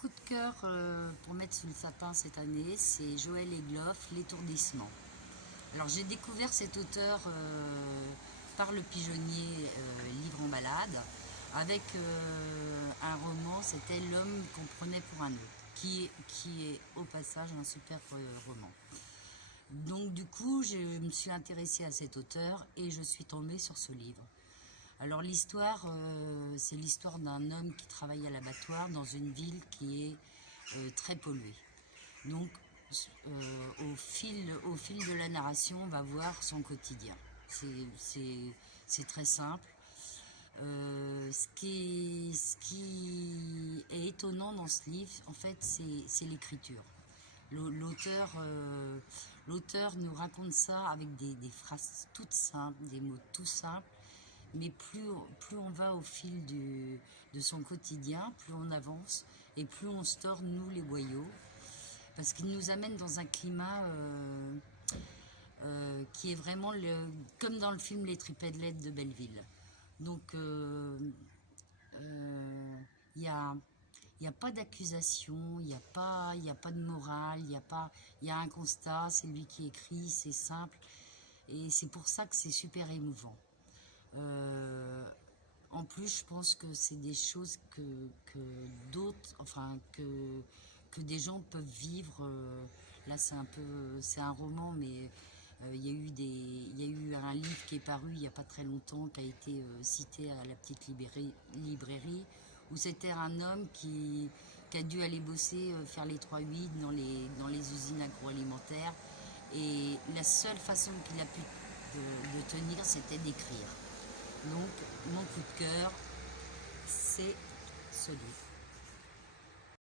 coup de cœur pour mettre sous le sapin cette année, c'est Joël Egloff, L'étourdissement. Alors j'ai découvert cet auteur par Le Pigeonnier, livre en balade, avec un roman, c'était L'homme qu'on prenait pour un autre, qui est au passage un super roman. Donc du coup, je me suis intéressée à cet auteur et je suis tombée sur ce livre. Alors l'histoire, c'est l'histoire d'un homme qui travaille à l'abattoir dans une ville qui est très polluée. Donc au fil de la narration, on va voir son quotidien. C'est très simple. Ce qui est étonnant dans ce livre, en fait, c'est l'écriture. L'auteur nous raconte ça avec des phrases toutes simples, des mots tout simples, mais plus on va au fil de son quotidien, plus on avance et plus on se tord, nous les boyaux, parce qu'il nous amène dans un climat qui est vraiment comme dans le film Les Triplettes de Belleville. Donc il n'y a pas d'accusation, il n'y a pas de morale, il y a un constat, c'est lui qui écrit, c'est simple, et c'est pour ça que c'est super émouvant. En plus, je pense que c'est des choses que d'autres, enfin que des gens peuvent vivre. Là, c'est un roman, mais il y a eu un livre qui est paru il n'y a pas très longtemps, qui a été cité à la petite librairie, où c'était un homme qui a dû aller bosser, faire les 3-8 dans les usines agroalimentaires. Et la seule façon qu'il a pu de tenir, c'était d'écrire. Donc, mon coup de cœur, c'est ce livre.